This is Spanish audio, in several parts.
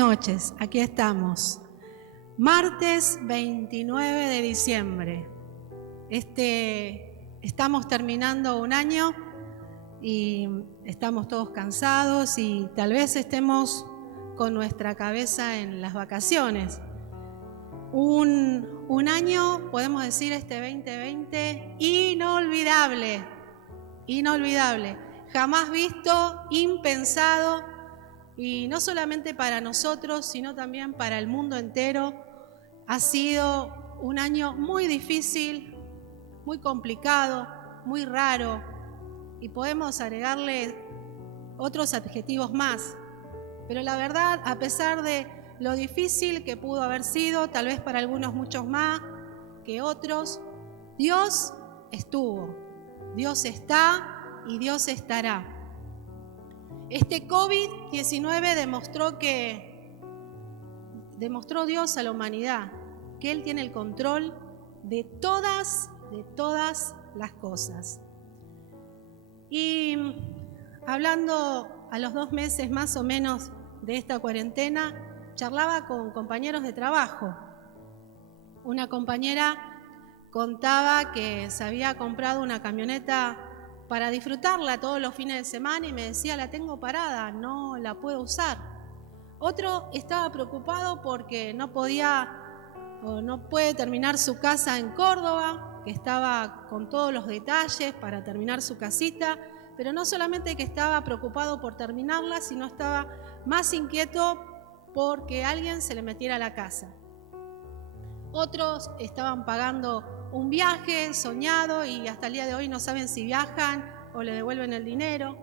noches, aquí estamos. Martes 29 de diciembre. Estamos terminando un año y estamos todos cansados y tal vez estemos con nuestra cabeza en las vacaciones. Un año, podemos decir, 2020, inolvidable, jamás visto, impensado, y no solamente para nosotros, sino también para el mundo entero. Ha sido un año muy difícil, muy complicado, muy raro, y podemos agregarle otros adjetivos más. Pero la verdad, a pesar de lo difícil que pudo haber sido, tal vez para algunos muchos más que otros, Dios estuvo, Dios está y Dios estará. Este COVID-19 demostró Dios a la humanidad que Él tiene el control de todas las cosas. Y hablando a los 2 meses más o menos de esta cuarentena, charlaba con compañeros de trabajo. Una compañera contaba que se había comprado una camioneta para disfrutarla todos los fines de semana y me decía, la tengo parada, no la puedo usar. Otro estaba preocupado porque no puede terminar su casa en Córdoba, que estaba con todos los detalles para terminar su casita, pero no solamente que estaba preocupado por terminarla, sino estaba más inquieto porque alguien se le metiera a la casa. Otros estaban pagando un viaje soñado y hasta el día de hoy no saben si viajan o le devuelven el dinero.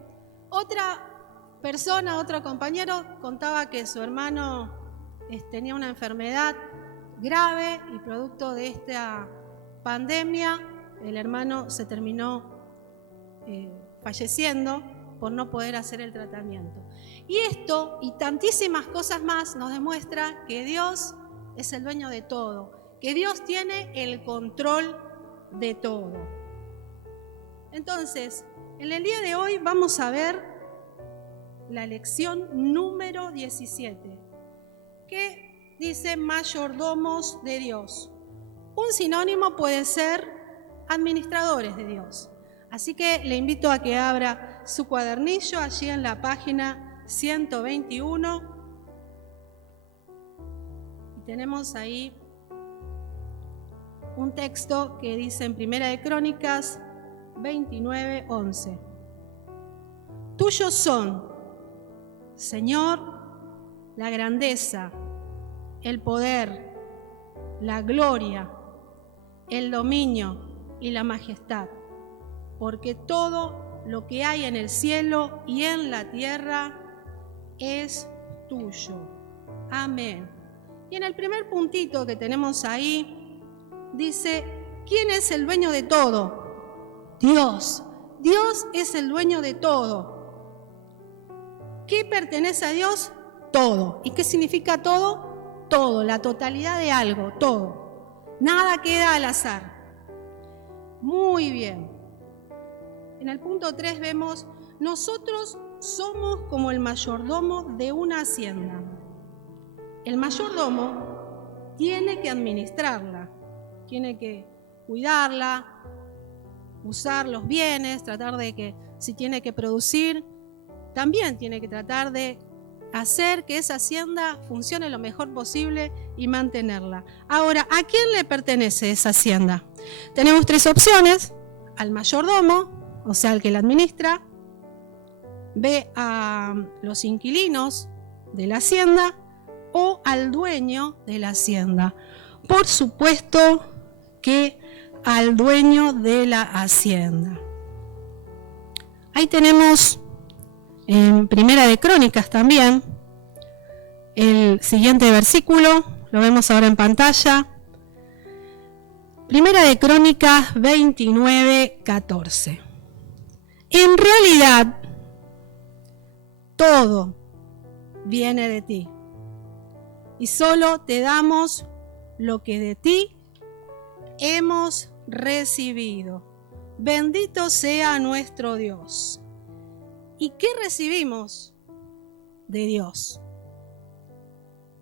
Otra persona, otro compañero, contaba que su hermano tenía una enfermedad grave y producto de esta pandemia, el hermano se terminó falleciendo por no poder hacer el tratamiento. Y esto y tantísimas cosas más nos demuestra que Dios es el dueño de todo, que Dios tiene el control de todo. Entonces, en el día de hoy vamos a ver la lección número 17, que dice mayordomos de Dios. Un sinónimo puede ser administradores de Dios. Así que le invito a que abra su cuadernillo allí en la página 121 y tenemos ahí un texto que dice en Primera de Crónicas 29:11. Tuyos son, Señor, la grandeza, el poder, la gloria, el dominio y la majestad, porque todo lo que hay en el cielo y en la tierra es tuyo. Amén. Y en el primer puntito que tenemos ahí, dice, ¿quién es el dueño de todo? Dios. Dios es el dueño de todo. ¿Qué pertenece a Dios? Todo. ¿Y qué significa todo? Todo, la totalidad de algo, todo. Nada queda al azar. Muy bien. En el punto 3 vemos, nosotros somos como el mayordomo de una hacienda. El mayordomo tiene que administrarla, tiene que cuidarla, usar los bienes, tratar de que si tiene que producir, también tiene que tratar de hacer que esa hacienda funcione lo mejor posible y mantenerla. Ahora, ¿a quién le pertenece esa hacienda? Tenemos 3 opciones: al mayordomo, o sea, al que la administra, ve a los inquilinos de la hacienda o al dueño de la hacienda. Por supuesto que al dueño de la hacienda. Ahí tenemos en Primera de Crónicas también el siguiente versículo, lo vemos ahora en pantalla. Primera de Crónicas 29:14. En realidad, todo viene de ti, y solo te damos lo que de ti hemos recibido. Bendito sea nuestro Dios. ¿Y qué recibimos de Dios?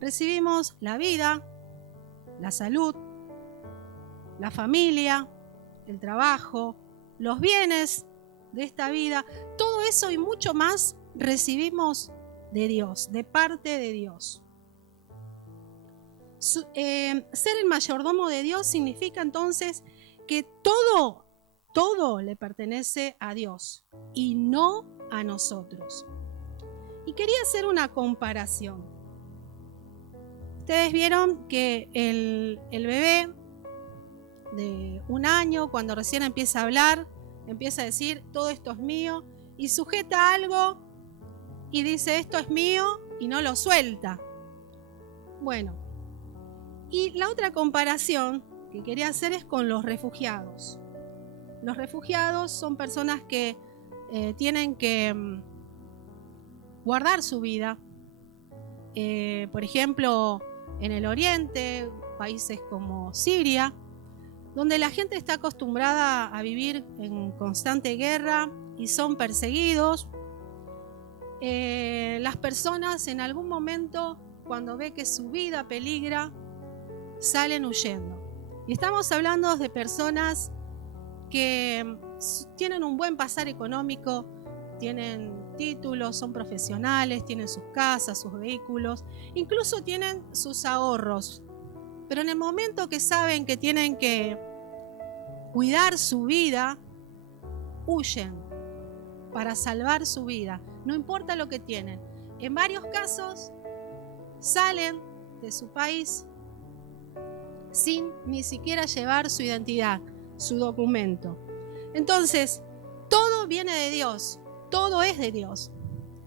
Recibimos la vida, la salud, la familia, el trabajo, los bienes de esta vida. Todo eso y mucho más recibimos de Dios, de parte de Dios. Ser el mayordomo de Dios significa entonces que todo le pertenece a Dios y no a nosotros. Y quería hacer una comparación. Ustedes vieron que el bebé de 1 año, cuando recién empieza a hablar, empieza a decir, todo esto es mío, y sujeta algo y dice, esto es mío, y no lo suelta. Bueno, y la otra comparación que quería hacer es con los refugiados. Los refugiados son personas que tienen que guardar su vida. Por ejemplo, en el Oriente, países como Siria, donde la gente está acostumbrada a vivir en constante guerra y son perseguidos. Las personas en algún momento, cuando ve que su vida peligra, salen huyendo. Y estamos hablando de personas que tienen un buen pasar económico, tienen títulos, son profesionales, tienen sus casas, sus vehículos, incluso tienen sus ahorros. Pero en el momento que saben que tienen que cuidar su vida, huyen para salvar su vida, no importa lo que tienen. En varios casos salen de su país sin ni siquiera llevar su identidad, su documento. Entonces, todo viene de Dios, todo es de Dios.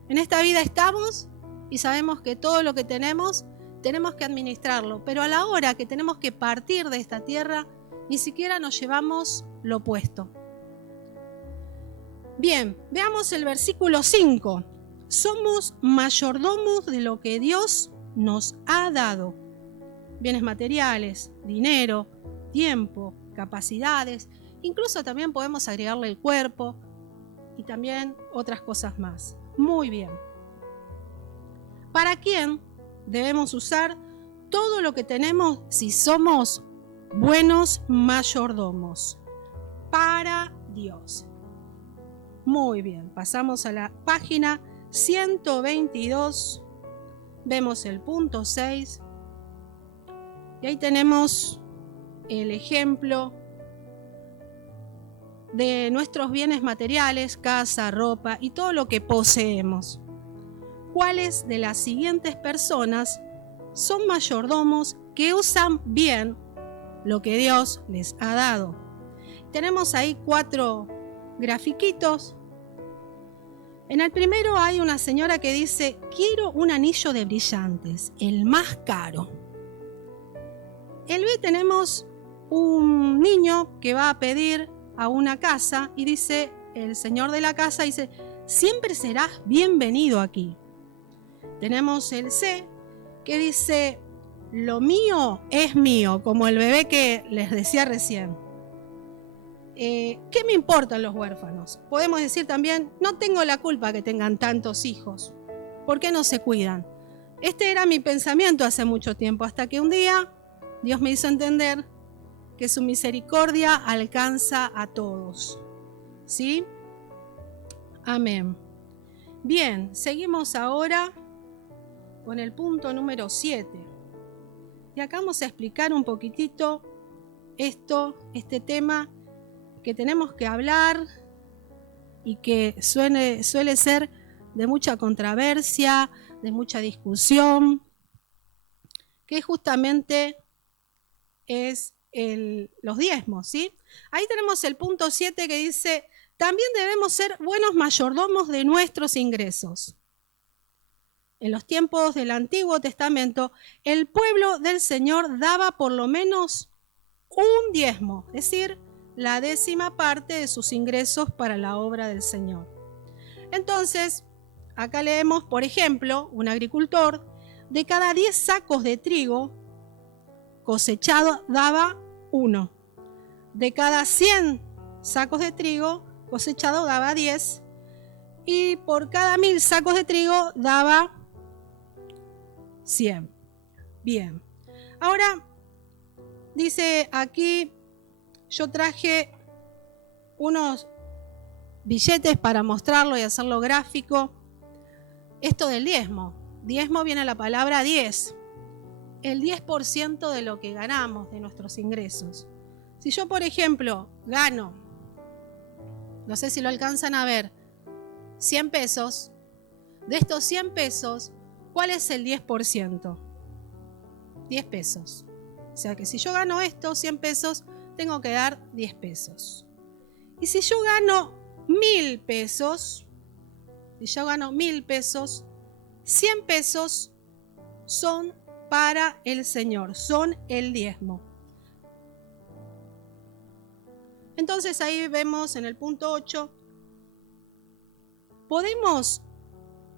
En esta vida estamos y sabemos que todo lo que tenemos que administrarlo, pero a la hora que tenemos que partir de esta tierra, ni siquiera nos llevamos lo puesto. Bien, veamos el versículo 5. Somos mayordomos de lo que Dios nos ha dado. Bienes materiales, dinero, tiempo, capacidades, incluso también podemos agregarle el cuerpo y también otras cosas más. Muy bien. ¿Para quién debemos usar todo lo que tenemos si somos buenos mayordomos? Para Dios. Muy bien, pasamos a la página 122, vemos el punto 6 y ahí tenemos el ejemplo de nuestros bienes materiales, casa, ropa y todo lo que poseemos. ¿Cuáles de las siguientes personas son mayordomos que usan bien lo que Dios les ha dado? Tenemos ahí 4 grafiquitos. En el primero hay una señora que dice, quiero un anillo de brillantes, el más caro. En B tenemos un niño que va a pedir a una casa y dice, el señor de la casa dice, siempre serás bienvenido aquí. Tenemos el C que dice, lo mío es mío, como el bebé que les decía recién. ¿Qué me importan los huérfanos? Podemos decir también, no tengo la culpa que tengan tantos hijos. ¿Por qué no se cuidan? Este era mi pensamiento hace mucho tiempo, hasta que un día Dios me hizo entender que su misericordia alcanza a todos. ¿Sí? Amén. Bien, seguimos ahora con el punto número 7. Y acá vamos a explicar un poquitito este tema que tenemos que hablar y que suele ser de mucha controversia, de mucha discusión, que justamente es los diezmos, ¿sí? Ahí tenemos el punto 7 que dice, también debemos ser buenos mayordomos de nuestros ingresos. En los tiempos del Antiguo Testamento, el pueblo del Señor daba por lo menos un diezmo, es decir, la 10ª parte de sus ingresos para la obra del Señor. Entonces, acá leemos, por ejemplo, un agricultor, de cada 10 sacos de trigo cosechado daba 1. De cada 100 sacos de trigo cosechado daba 10. Y por cada 1000 sacos de trigo daba 100. Bien. Ahora, dice aquí, yo traje unos billetes para mostrarlo y hacerlo gráfico. Esto del diezmo. Diezmo viene la palabra 10. El 10% de lo que ganamos, de nuestros ingresos. Si yo, por ejemplo, gano, no sé si lo alcanzan a ver, 100 pesos, de estos 100 pesos, ¿cuál es el 10%? 10 pesos. O sea que si yo gano estos 100 pesos, tengo que dar 10 pesos. Y si yo gano 1.000 pesos, si yo gano 1.000 pesos, 100 pesos son para el Señor, son el diezmo. Entonces ahí vemos en el punto 8, podemos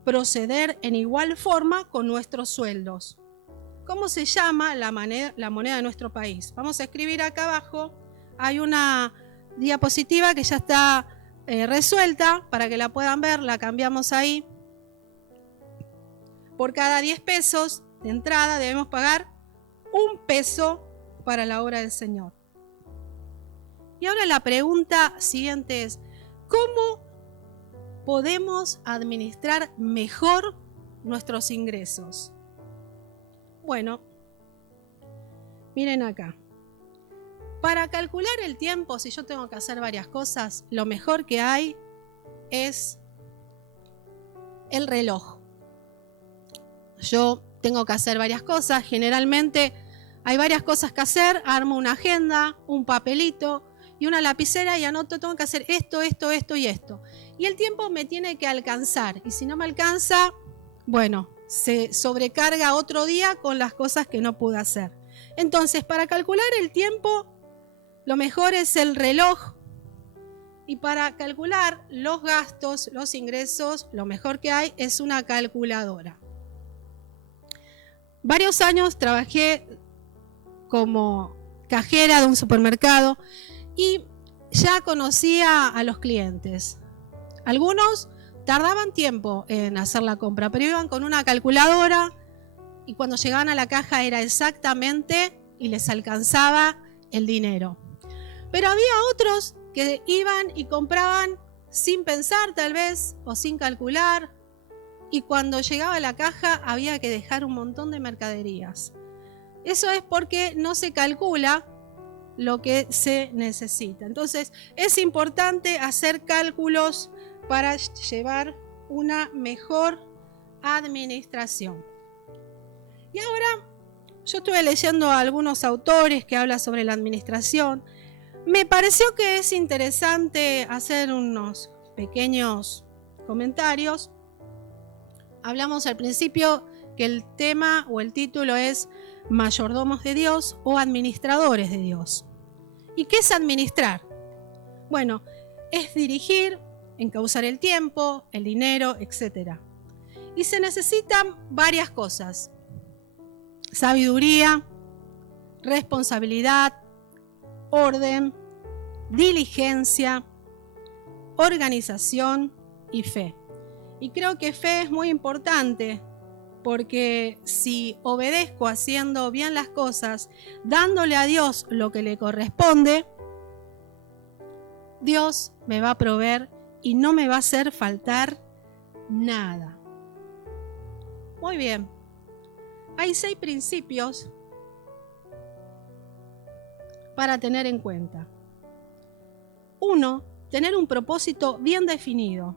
proceder en igual forma con nuestros sueldos. ¿Cómo se llama la moneda de nuestro país? Vamos a escribir acá abajo, hay una diapositiva que ya está resuelta para que la puedan ver, la cambiamos ahí. Por cada 10 pesos de entrada debemos pagar 1 peso para la obra del Señor. Y ahora la pregunta siguiente es, ¿cómo podemos administrar mejor nuestros ingresos? Bueno, miren acá. Para calcular el tiempo, si yo tengo que hacer varias cosas, lo mejor que hay es el reloj. Yo tengo que hacer varias cosas, generalmente hay varias cosas que hacer, armo una agenda, un papelito y una lapicera y anoto, tengo que hacer esto, esto, esto y esto. Y el tiempo me tiene que alcanzar y si no me alcanza, bueno, se sobrecarga otro día con las cosas que no pude hacer. Entonces, para calcular el tiempo, lo mejor es el reloj. Y para calcular los gastos, los ingresos, lo mejor que hay es una calculadora. Varios años trabajé como cajera de un supermercado y ya conocía a los clientes. Algunos tardaban tiempo en hacer la compra, pero iban con una calculadora y cuando llegaban a la caja era exactamente y les alcanzaba el dinero. Pero había otros que iban y compraban sin pensar tal vez o sin calcular y cuando llegaba a la caja había que dejar un montón de mercaderías. Eso es porque no se calcula lo que se necesita. Entonces es importante hacer cálculos para llevar una mejor administración. Y ahora yo estuve leyendo a algunos autores que hablan sobre la administración. Me pareció que es interesante hacer unos pequeños comentarios. Hablamos al principio que el tema o el título es mayordomos de Dios o administradores de Dios. ¿Y qué es administrar? Bueno, es dirigir, encauzar el tiempo, el dinero, etc. Y se necesitan varias cosas: sabiduría, responsabilidad, orden, diligencia, organización y fe. Y creo que fe es muy importante porque si obedezco haciendo bien las cosas, dándole a Dios lo que le corresponde, Dios me va a proveer y no me va a hacer faltar nada. Muy bien. Hay 6 principios para tener en cuenta. 1, tener un propósito bien definido.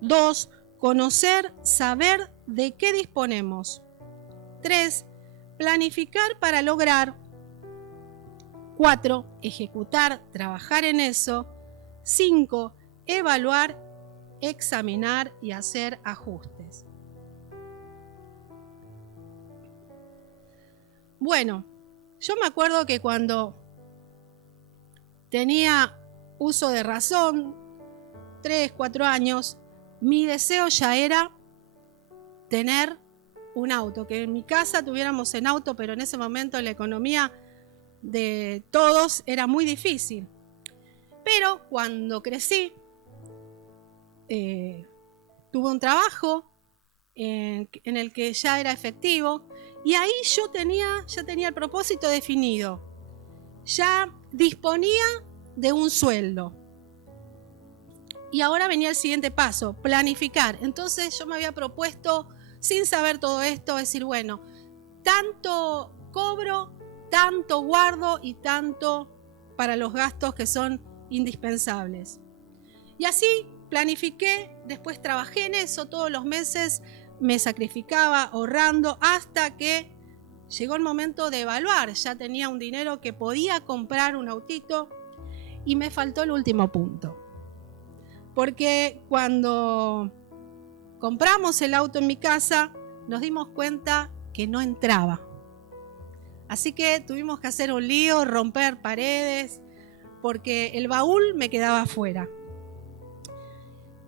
2, conocer, saber de qué disponemos. 3, planificar para lograr. 4, ejecutar, trabajar en eso. 5, evaluar, examinar y hacer ajustes. Bueno, yo me acuerdo que cuando tenía uso de razón, 3, 4 años, mi deseo ya era tener un auto, que en mi casa tuviéramos un auto, pero en ese momento la economía de todos era muy difícil. Pero cuando crecí, tuve un trabajo en el que ya era efectivo Y ahí ya tenía el propósito definido. Ya disponía de un sueldo. Y ahora venía el siguiente paso, planificar. Entonces yo me había propuesto, sin saber todo esto, decir, bueno, tanto cobro, tanto guardo y tanto para los gastos que son indispensables. Y así planifiqué, después trabajé en eso todos los meses, me sacrificaba ahorrando hasta que llegó el momento de evaluar. Ya tenía un dinero que podía comprar un autito y me faltó el último punto. Porque cuando compramos el auto en mi casa, nos dimos cuenta que no entraba. Así que tuvimos que hacer un lío, romper paredes, porque el baúl me quedaba afuera.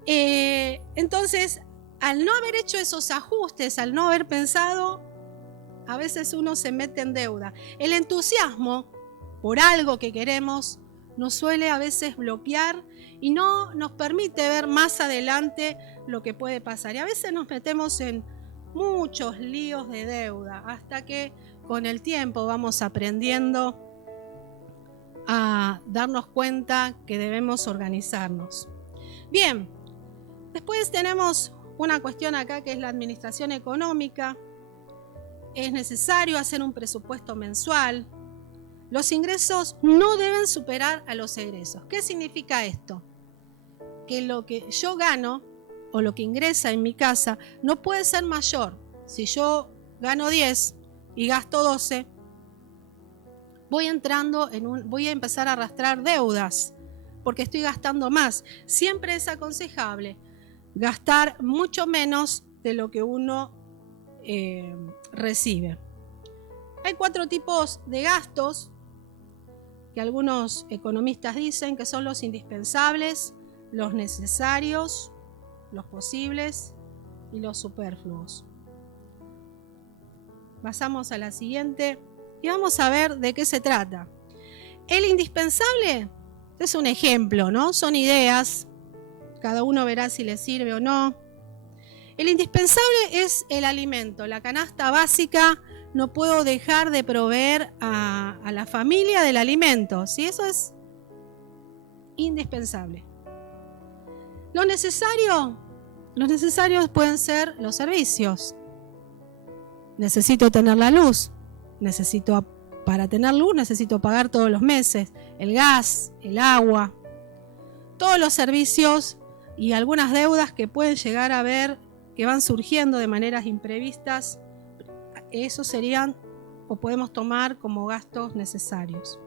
Entonces, al no haber hecho esos ajustes, al no haber pensado, a veces uno se mete en deuda. El entusiasmo por algo que queremos nos suele a veces bloquear y no nos permite ver más adelante lo que puede pasar. Y a veces nos metemos en muchos líos de deuda hasta que con el tiempo vamos aprendiendo a darnos cuenta que debemos organizarnos. Bien, después tenemos una cuestión acá que es la administración económica. Es necesario hacer un presupuesto mensual. Los ingresos no deben superar a los egresos. ¿Qué significa esto? Que lo que yo gano o lo que ingresa en mi casa no puede ser mayor. Si yo gano 10 y gasto 12, voy a empezar a arrastrar deudas porque estoy gastando más. Siempre es aconsejable gastar mucho menos de lo que uno recibe. Hay 4 tipos de gastos que algunos economistas dicen que son los indispensables, los necesarios, los posibles y los superfluos. Pasamos a la siguiente y vamos a ver de qué se trata. El indispensable es un ejemplo, ¿no? Son ideas, cada uno verá si le sirve o no. El indispensable es el alimento, la canasta básica. No puedo dejar de proveer a la familia del alimento, ¿sí? Eso es indispensable. Los necesarios pueden ser los servicios. Necesito tener la luz, para tener luz necesito pagar todos los meses, el gas, el agua, todos los servicios y algunas deudas que pueden llegar a ver que van surgiendo de maneras imprevistas. Esos serían o podemos tomar como gastos necesarios.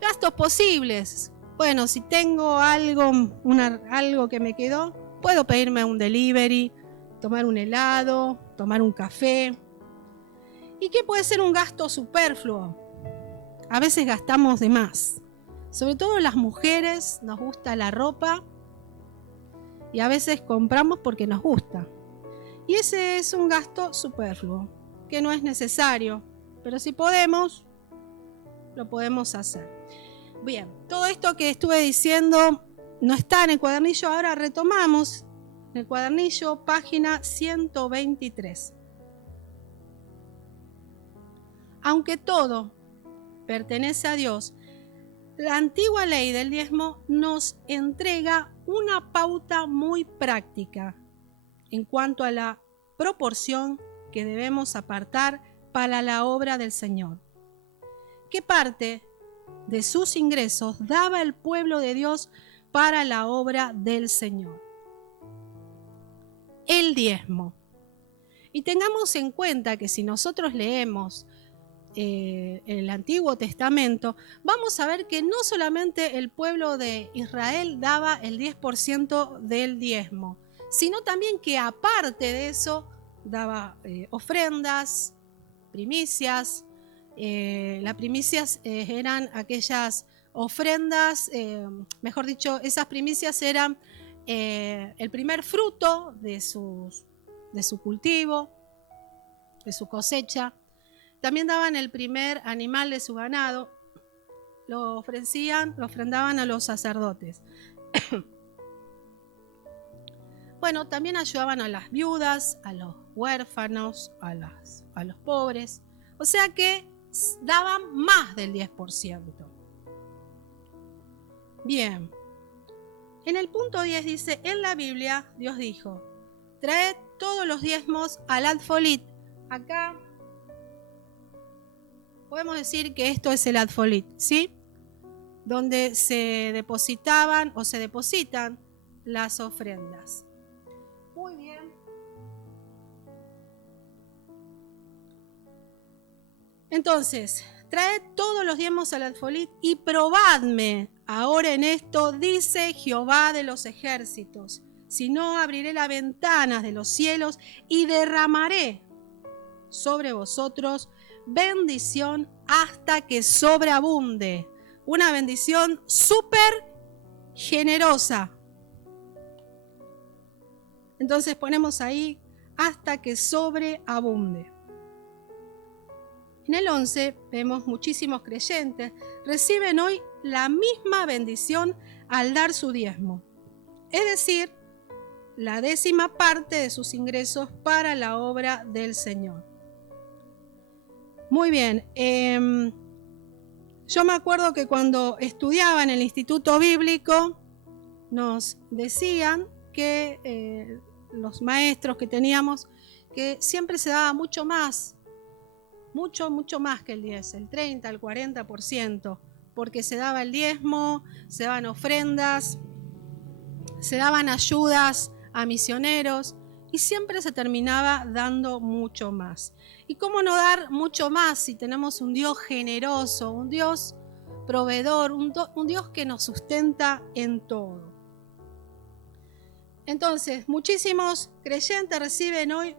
Gastos posibles. Bueno, si tengo algo que me quedó, puedo pedirme un delivery, tomar un helado, tomar un café. ¿Y qué puede ser un gasto superfluo? A veces gastamos de más. Sobre todo las mujeres nos gusta la ropa y a veces compramos porque nos gusta. Y ese es un gasto superfluo, que no es necesario, pero si podemos, lo podemos hacer. Bien, todo esto que estuve diciendo no está en el cuadernillo, ahora retomamos en el cuadernillo, página 123. Aunque todo pertenece a Dios, la antigua ley del diezmo nos entrega una pauta muy práctica en cuanto a la proporción que debemos apartar para la obra del Señor. ¿Qué parte de sus ingresos daba el pueblo de Dios para la obra del Señor? El diezmo. Y tengamos en cuenta que si nosotros leemos el Antiguo Testamento, vamos a ver que no solamente el pueblo de Israel daba el 10% del diezmo, sino también que aparte de eso daba ofrendas, primicias. Las primicias eran aquellas ofrendas, mejor dicho, esas primicias eran el primer fruto de su cultivo, de su cosecha. También daban el primer animal de su ganado, lo ofrendaban a los sacerdotes. Bueno, también ayudaban a las viudas, a los huérfanos, a los pobres. O sea que daban más del 10%. Bien. En el punto 10 dice, en la Biblia Dios dijo, traed todos los diezmos al Adfolit. Acá podemos decir que esto es el Adfolit, ¿sí? Donde se depositaban o se depositan las ofrendas. Muy bien. Entonces, traed todos los diezmos al Adfolit y probadme ahora en esto, dice Jehová de los ejércitos. Si no, abriré las ventanas de los cielos y derramaré sobre vosotros bendición hasta que sobreabunde. Una bendición súper generosa. Entonces ponemos ahí hasta que sobreabunde. En el 11 vemos muchísimos creyentes reciben hoy la misma bendición al dar su diezmo. Es decir, la 10ª parte de sus ingresos para la obra del Señor. Muy bien. Yo me acuerdo que cuando estudiaba en el Instituto Bíblico nos decían que los maestros que teníamos que siempre se daba mucho más que el 10, el 30, el 40%, porque se daba el diezmo, se daban ofrendas, se daban ayudas a misioneros y siempre se terminaba dando mucho más. ¿Y cómo no dar mucho más si tenemos un Dios generoso, un Dios proveedor, un Dios que nos sustenta en todo? Entonces, muchísimos creyentes reciben hoy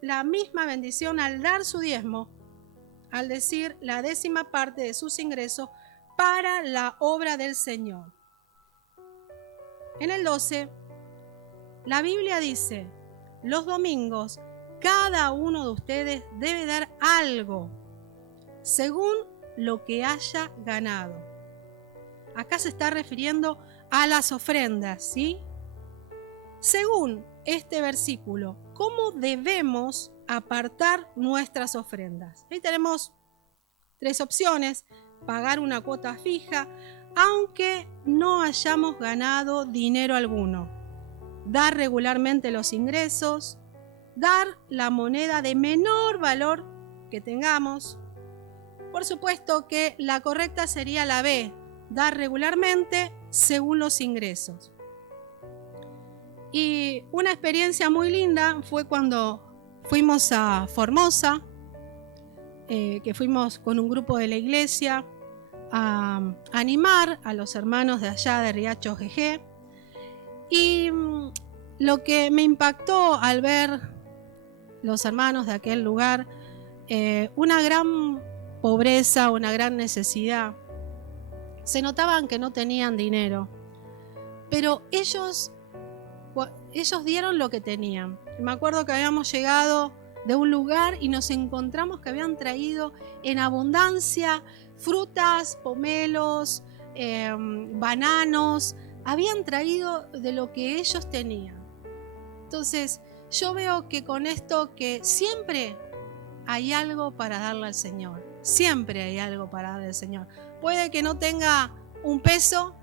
la misma bendición al dar su diezmo, al decir la 10ª parte de sus ingresos para la obra del Señor. En el 12, la Biblia dice, los domingos cada uno de ustedes debe dar algo según lo que haya ganado. Acá se está refiriendo a las ofrendas, ¿sí? Según este versículo, ¿cómo debemos apartar nuestras ofrendas? Ahí tenemos 3 opciones: pagar una cuota fija, aunque no hayamos ganado dinero alguno, dar regularmente los ingresos, dar la moneda de menor valor que tengamos. Por supuesto que la correcta sería la B, dar regularmente según los ingresos. Y una experiencia muy linda fue cuando fuimos a Formosa, que fuimos con un grupo de la iglesia a animar a los hermanos de allá de Riacho GG. Y lo que me impactó al ver los hermanos de aquel lugar, una gran pobreza, una gran necesidad. Se notaban que no tenían dinero, pero ellos dieron lo que tenían. Me acuerdo que habíamos llegado de un lugar y nos encontramos que habían traído en abundancia frutas, pomelos, bananos, habían traído de lo que ellos tenían. Entonces, yo veo que con esto que siempre hay algo para darle al Señor. Siempre hay algo para darle al Señor. Puede que no tenga un peso,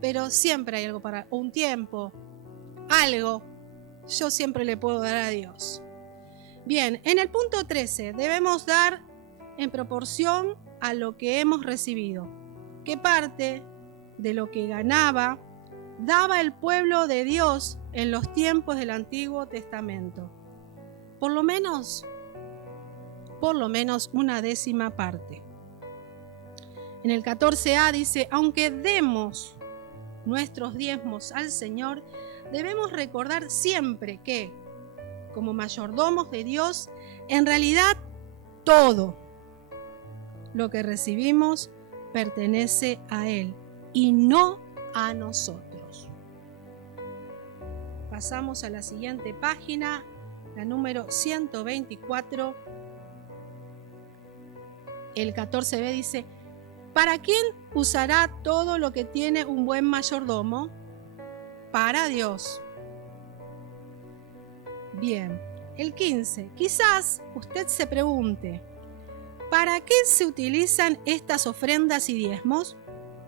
pero siempre hay algo para, un tiempo, algo. Yo siempre le puedo dar a Dios. Bien, en el punto 13 debemos dar en proporción a lo que hemos recibido. ¿Qué parte de lo que ganaba daba el pueblo de Dios en los tiempos del Antiguo Testamento? Por lo menos una 10ª parte. En el 14a dice, aunque demos nuestros diezmos al Señor, debemos recordar siempre que, como mayordomos de Dios, en realidad todo lo que recibimos pertenece a Él y no a nosotros. Pasamos a la siguiente página, la número 124. El 14b dice, ¿para quién usará todo lo que tiene un buen mayordomo? Para Dios. Bien, El 15. Quizás usted se pregunte, ¿para qué se utilizan estas ofrendas y diezmos?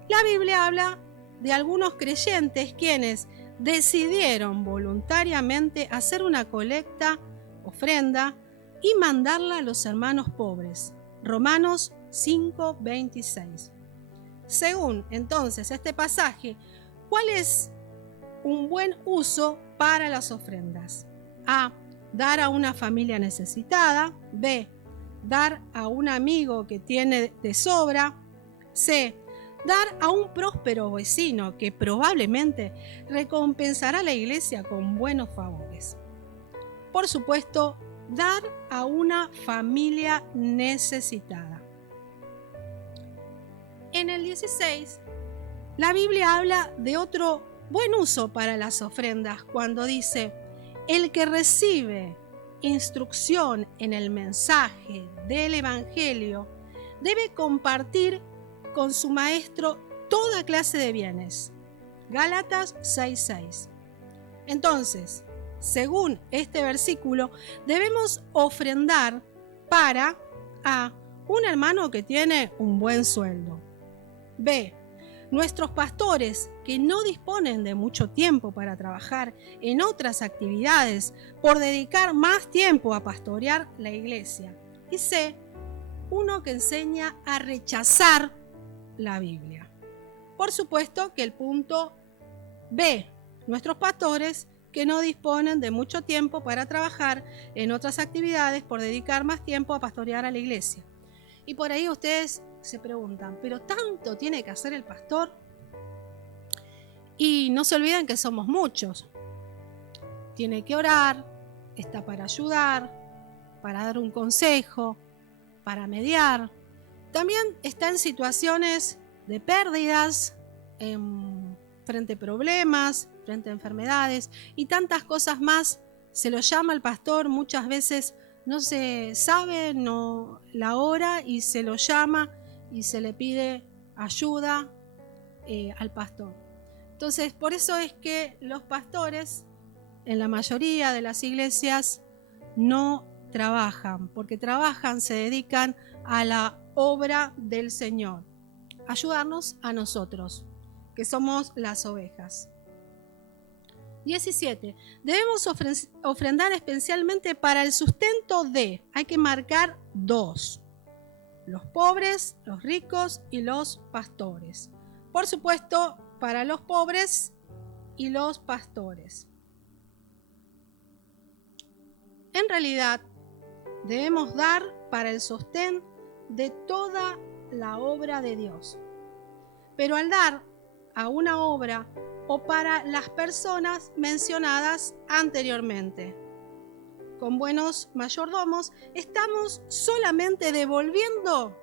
La Biblia habla de algunos creyentes quienes decidieron voluntariamente hacer una colecta, ofrenda, y mandarla a los hermanos pobres. Romanos 5:26. Según entonces este pasaje, ¿cuál es un buen uso para las ofrendas? A. Dar a una familia necesitada. B. Dar a un amigo que tiene de sobra. C. Dar a un próspero vecino que probablemente recompensará a la iglesia con buenos favores. Por supuesto, dar a una familia necesitada. En el 16, la Biblia habla de otro buen uso para las ofrendas cuando dice: el que recibe instrucción en el mensaje del Evangelio debe compartir con su maestro toda clase de bienes. Gálatas 6:6. Entonces, según este versículo, debemos ofrendar para A. Un hermano que tiene un buen sueldo. B. Nuestros pastores que no disponen de mucho tiempo para trabajar en otras actividades por dedicar más tiempo a pastorear la iglesia. Y C. Uno que enseña a rechazar la Biblia. Por supuesto que el punto B. Nuestros pastores que no disponen de mucho tiempo para trabajar en otras actividades por dedicar más tiempo a pastorear a la iglesia. Y por ahí ustedes se preguntan, ¿pero tanto tiene que hacer el pastor? Y no se olviden que somos muchos. Tiene que orar, está para ayudar, para dar un consejo, para mediar. También está en situaciones de pérdidas, frente a problemas, frente a enfermedades y tantas cosas más. Se lo llama al pastor, muchas veces no se sabe la hora y se lo llama y se le pide ayuda al pastor. Entonces, por eso es que los pastores en la mayoría de las iglesias no trabajan, porque trabajan, se dedican a la obra del Señor, ayudarnos a nosotros, que somos las ovejas. 17. Debemos ofrendar especialmente para el sustento de, hay que marcar 2, los pobres, los ricos y los pastores. Por supuesto, para los pobres y los pastores. En realidad, debemos dar para el sostén de toda la obra de Dios. Pero al dar a una obra o para las personas mencionadas anteriormente, con buenos mayordomos, estamos solamente devolviendo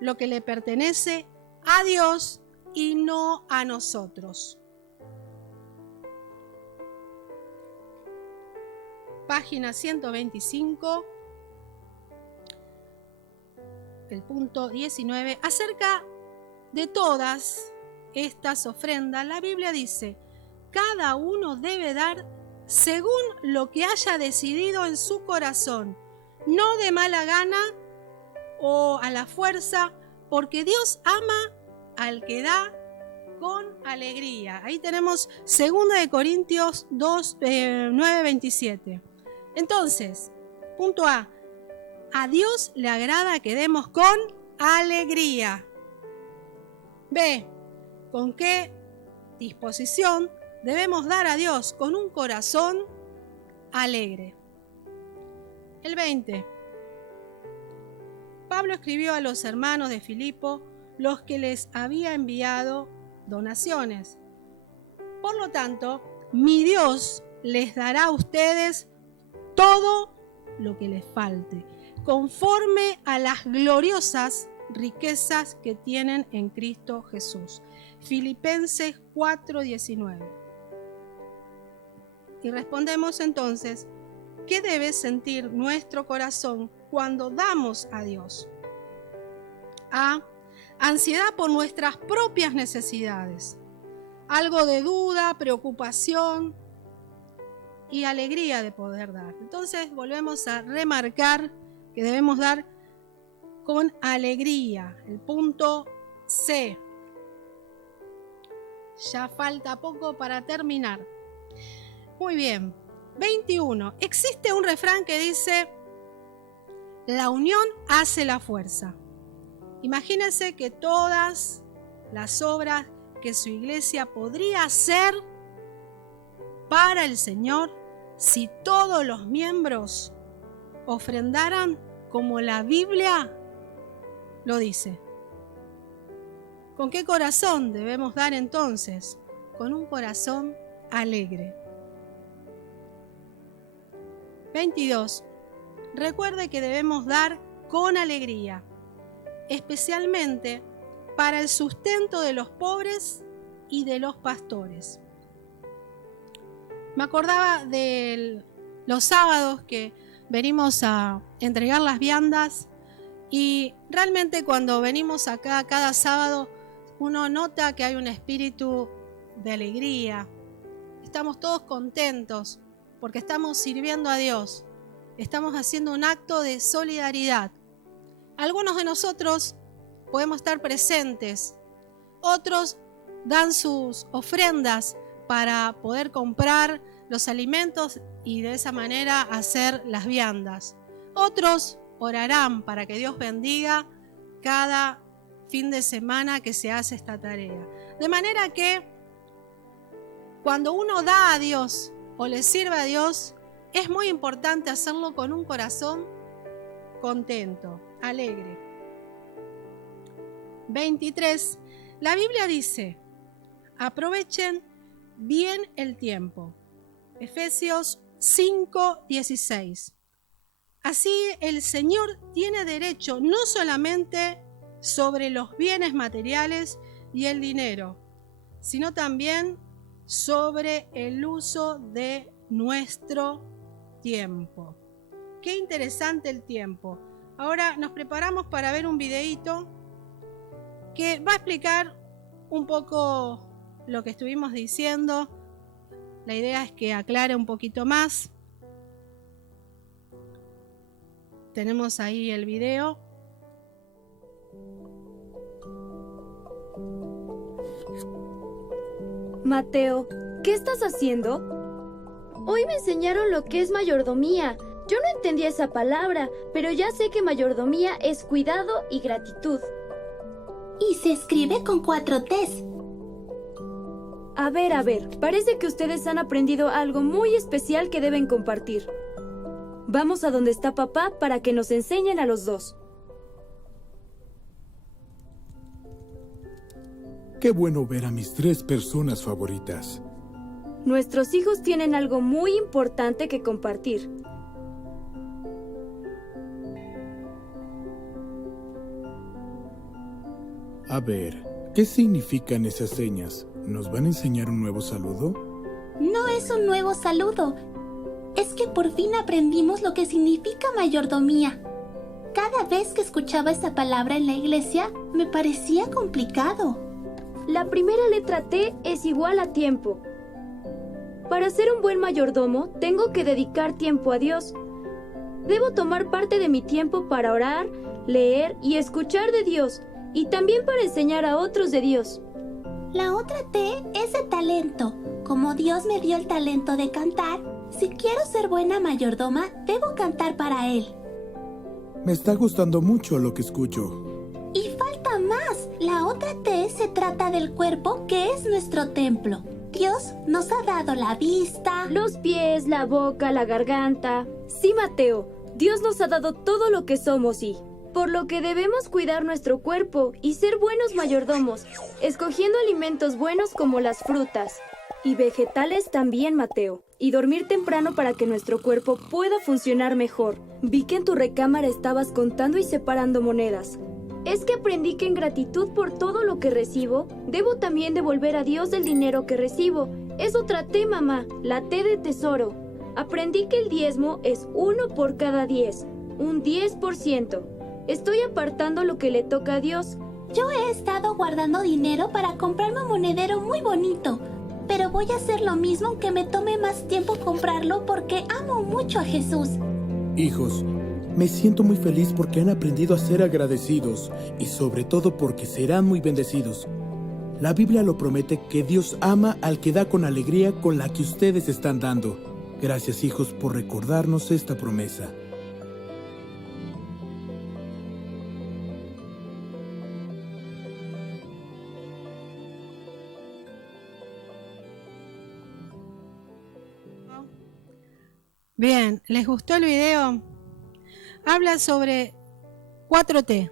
lo que le pertenece a Dios y no a nosotros. Página 125, el punto 19. Acerca de todas estas ofrendas, la Biblia dice: cada uno debe dar según lo que haya decidido en su corazón, no de mala gana o a la fuerza, porque Dios ama al que da con alegría. Ahí tenemos 2 Corintios 9:27. Entonces, punto A. A Dios le agrada que demos con alegría. B. ¿Con qué disposición debemos dar a Dios? Con un corazón alegre. El 20. Pablo escribió a los hermanos de Filipo, los que les había enviado donaciones. Por lo tanto, mi Dios les dará a ustedes todo lo que les falte, conforme a las gloriosas riquezas que tienen en Cristo Jesús. Filipenses 4:19. Y respondemos entonces, ¿qué debe sentir nuestro corazón cuando damos a Dios? A. Ansiedad por nuestras propias necesidades. Algo de duda, preocupación y alegría de poder dar. Entonces volvemos a remarcar que debemos dar con alegría. El punto C. Ya falta poco para terminar. Muy bien. 21. Existe un refrán que dice: la unión hace la fuerza. Imagínense que todas las obras que su iglesia podría hacer para el Señor, si todos los miembros ofrendaran como la Biblia lo dice. ¿Con qué corazón debemos dar entonces? Con un corazón alegre. 22. Recuerde que debemos dar con alegría, especialmente para el sustento de los pobres y de los pastores. Me acordaba de los sábados que venimos a entregar las viandas y realmente cuando venimos acá cada sábado uno nota que hay un espíritu de alegría. Estamos todos contentos porque estamos sirviendo a Dios. Estamos haciendo un acto de solidaridad. Algunos de nosotros podemos estar presentes, otros dan sus ofrendas para poder comprar los alimentos y de esa manera hacer las viandas. Otros orarán para que Dios bendiga cada fin de semana que se hace esta tarea. De manera que cuando uno da a Dios o le sirve a Dios, es muy importante hacerlo con un corazón contento, alegre. 23. La Biblia dice: aprovechen bien el tiempo. Efesios 5:16. Así el Señor tiene derecho no solamente sobre los bienes materiales y el dinero, sino también sobre el uso de nuestro tiempo. Qué interesante el tiempo. Ahora nos preparamos para ver un videíto que va a explicar un poco lo que estuvimos diciendo. La idea es que aclare un poquito más. Tenemos ahí el video. Mateo, ¿qué estás haciendo? Hoy me enseñaron lo que es mayordomía. Yo no entendía esa palabra, pero ya sé que mayordomía es cuidado y gratitud. Y se escribe con 4 T's. A ver, parece que ustedes han aprendido algo muy especial que deben compartir. Vamos a donde está papá para que nos enseñen a los dos. Qué bueno ver a mis 3 personas favoritas. Nuestros hijos tienen algo muy importante que compartir. A ver, ¿qué significan esas señas? ¿Nos van a enseñar un nuevo saludo? No es un nuevo saludo. Es que por fin aprendimos lo que significa mayordomía. Cada vez que escuchaba esa palabra en la iglesia, me parecía complicado. La primera letra T es igual a tiempo. Para ser un buen mayordomo, tengo que dedicar tiempo a Dios. Debo tomar parte de mi tiempo para orar, leer y escuchar de Dios, y también para enseñar a otros de Dios. La otra T es de talento. Como Dios me dio el talento de cantar, si quiero ser buena mayordoma, debo cantar para Él. Me está gustando mucho lo que escucho. Y falta más. La otra T se trata del cuerpo, que es nuestro templo. Dios nos ha dado la vista, Los pies, la boca, la garganta. Sí, Mateo, Dios nos ha dado todo lo que somos y... Por lo que debemos cuidar nuestro cuerpo y ser buenos mayordomos, escogiendo alimentos buenos como las frutas. Y vegetales también, Mateo. Y dormir temprano para que nuestro cuerpo pueda funcionar mejor. Vi que en tu recámara estabas contando y separando monedas. Es que aprendí que en gratitud por todo lo que recibo, debo también devolver a Dios el dinero que recibo. Es otra T, mamá, la T de tesoro. Aprendí que el diezmo es 1 por cada 10, un 10%. Estoy apartando lo que le toca a Dios. Yo he estado guardando dinero para comprarme un monedero muy bonito, pero voy a hacer lo mismo aunque me tome más tiempo comprarlo porque amo mucho a Jesús. Hijos, me siento muy feliz porque han aprendido a ser agradecidos y sobre todo porque serán muy bendecidos. La Biblia lo promete que Dios ama al que da con alegría con la que ustedes están dando. Gracias, hijos, por recordarnos esta promesa. Bien, ¿les gustó el video? Habla sobre 4T: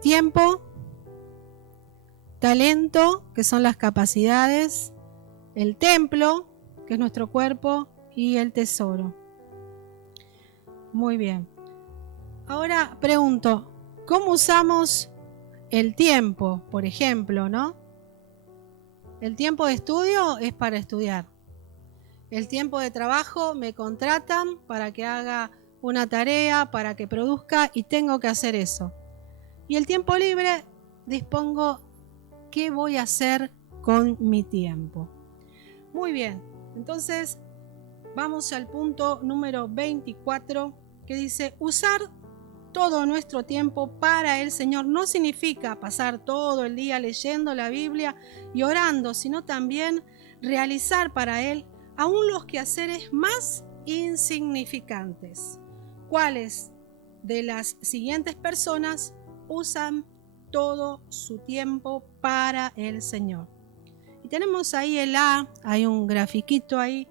tiempo, talento, que son las capacidades, el templo, que es nuestro cuerpo, y el tesoro. Muy bien. Ahora pregunto, ¿cómo usamos el tiempo, por ejemplo, no? El tiempo de estudio es para estudiar. El tiempo de trabajo me contratan para que haga una tarea, para que produzca y tengo que hacer eso. Y el tiempo libre dispongo qué voy a hacer con mi tiempo. Muy bien, entonces vamos al punto número 24 que dice: usar todo nuestro tiempo para el Señor no significa pasar todo el día leyendo la Biblia y orando, sino también realizar para Él aún los quehaceres más insignificantes. ¿Cuáles de las siguientes personas usan todo su tiempo para el Señor? Y tenemos ahí el A, hay un grafiquito ahí,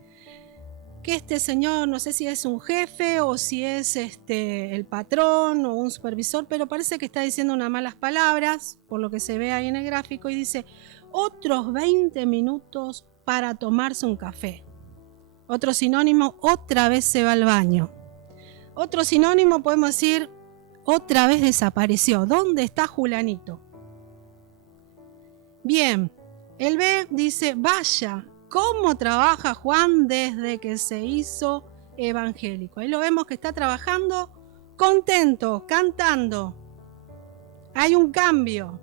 que este señor, no sé si es un jefe o si es el patrón o un supervisor, pero parece que está diciendo unas malas palabras, por lo que se ve ahí en el gráfico, y dice: otros 20 minutos para tomarse un café. Otro sinónimo: otra vez se va al baño. Otro sinónimo podemos decir: otra vez desapareció. ¿Dónde está Julanito? Bien, el B dice: vaya, ¿cómo trabaja Juan desde que se hizo evangélico? Ahí lo vemos que está trabajando contento, cantando. Hay un cambio.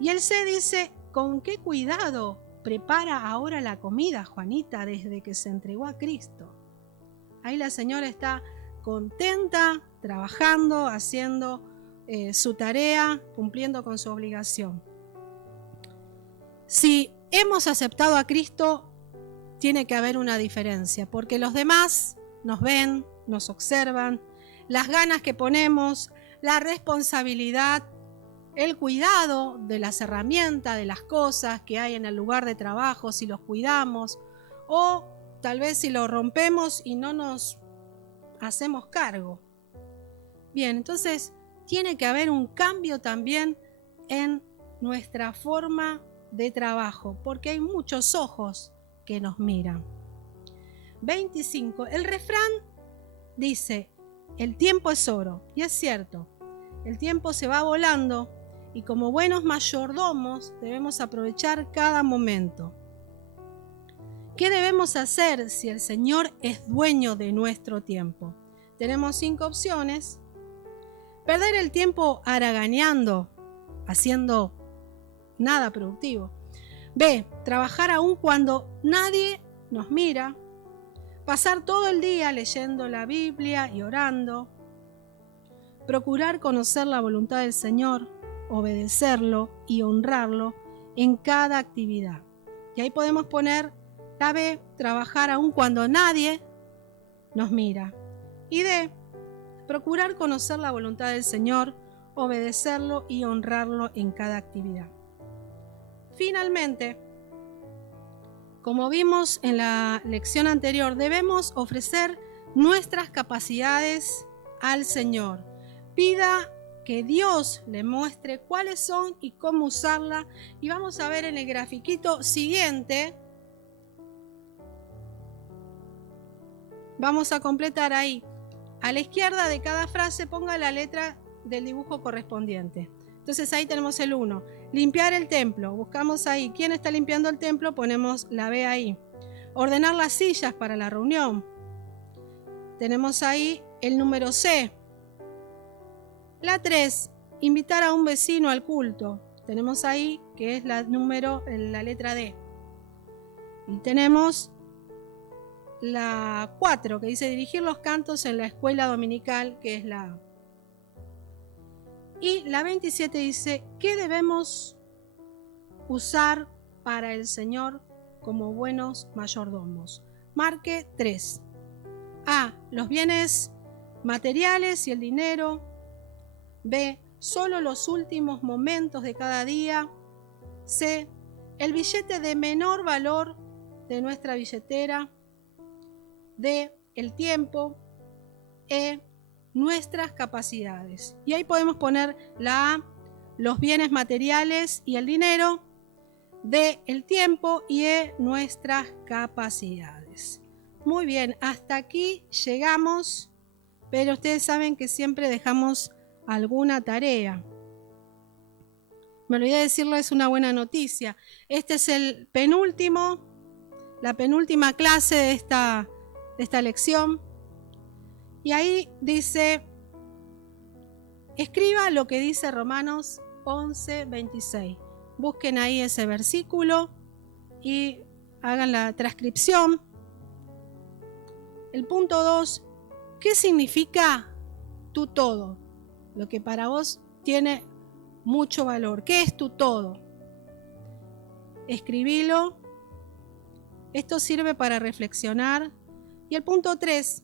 Y el C dice: ¿con qué cuidado prepara ahora la comida Juanita desde que se entregó a Cristo? Ahí la señora está contenta, trabajando, haciendo su tarea, cumpliendo con su obligación. Si hemos aceptado a Cristo, tiene que haber una diferencia, porque los demás nos ven, nos observan, las ganas que ponemos, la responsabilidad, el cuidado de las herramientas, de las cosas que hay en el lugar de trabajo, si los cuidamos, o tal vez si lo rompemos y no nos hacemos cargo. Bien, entonces tiene que haber un cambio también en nuestra forma de trabajo, porque hay muchos ojos que nos miran. 25. El refrán dice: el tiempo es oro. Y es cierto, el tiempo se va volando y como buenos mayordomos debemos aprovechar cada momento. ¿Qué debemos hacer si el Señor es dueño de nuestro tiempo? Tenemos 5 opciones. Perder el tiempo haraganeando, haciendo nada productivo. B, trabajar aún cuando nadie nos mira. Pasar todo el día leyendo la Biblia y orando. Procurar conocer la voluntad del Señor, obedecerlo y honrarlo en cada actividad. Y ahí podemos poner la B, trabajar aún cuando nadie nos mira. Y D, procurar conocer la voluntad del Señor, obedecerlo y honrarlo en cada actividad. Finalmente, como vimos en la lección anterior, debemos ofrecer nuestras capacidades al Señor. Pida que Dios le muestre cuáles son y cómo usarla. Y vamos a ver en el grafiquito siguiente. Vamos a completar ahí. A la izquierda de cada frase ponga la letra del dibujo correspondiente. Entonces ahí tenemos el 1. Limpiar el templo. Buscamos ahí. ¿Quién está limpiando el templo? Ponemos la B ahí. Ordenar las sillas para la reunión. Tenemos ahí el número C. La 3. Invitar a un vecino al culto. Tenemos ahí que es la letra D. Y tenemos la 4, que dice dirigir los cantos en la escuela dominical, que es la A. Y la 27 dice, ¿qué debemos usar para el Señor como buenos mayordomos? Marque 3. A, los bienes materiales y el dinero. B, solo los últimos momentos de cada día. C, el billete de menor valor de nuestra billetera. D, el tiempo. E, nuestras capacidades. Y ahí podemos poner la A, los bienes materiales y el dinero. D, el tiempo. Y E, nuestras capacidades. Muy bien, hasta aquí llegamos, pero ustedes saben que siempre dejamos alguna tarea. Me olvidé decirles una buena noticia. Este es la penúltima clase de esta lección. Y ahí dice, escriba lo que dice Romanos 11:26. Busquen ahí ese versículo y hagan la transcripción. El punto 2, ¿qué significa tu todo? Lo que para vos tiene mucho valor. ¿Qué es tu todo? Escribilo. Esto sirve para reflexionar. Y el punto 3,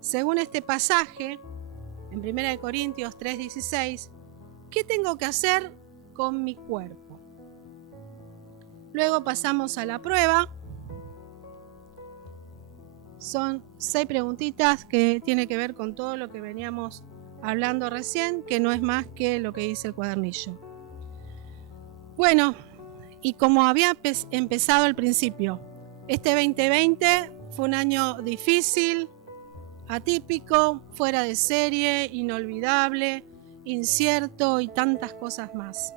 según este pasaje, en 1 Corintios 3:16, ¿qué tengo que hacer con mi cuerpo? Luego pasamos a la prueba. Son 6 preguntitas que tienen que ver con todo lo que veníamos hablando recién, que no es más que lo que dice el cuadernillo. Bueno, y como había empezado al principio, este 2020 fue un año difícil, atípico, fuera de serie, inolvidable, incierto y tantas cosas más.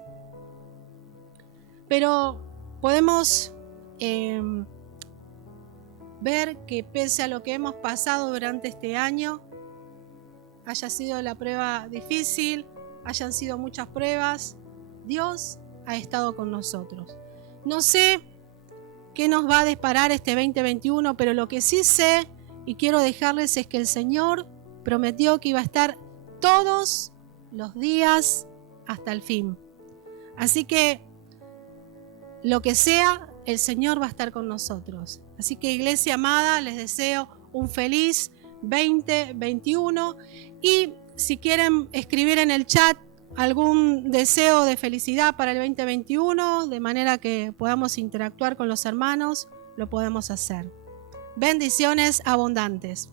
Pero podemos ver que pese a lo que hemos pasado durante este año, haya sido la prueba difícil, hayan sido muchas pruebas, Dios ha estado con nosotros. No sé qué nos va a deparar este 2021, pero lo que sí sé y quiero dejarles es que el Señor prometió que iba a estar todos los días hasta el fin. Así que lo que sea, el Señor va a estar con nosotros. Así que, iglesia amada, les deseo un feliz 2021 y si quieren escribir en el chat algún deseo de felicidad para el 2021, de manera que podamos interactuar con los hermanos, lo podemos hacer. Bendiciones abundantes.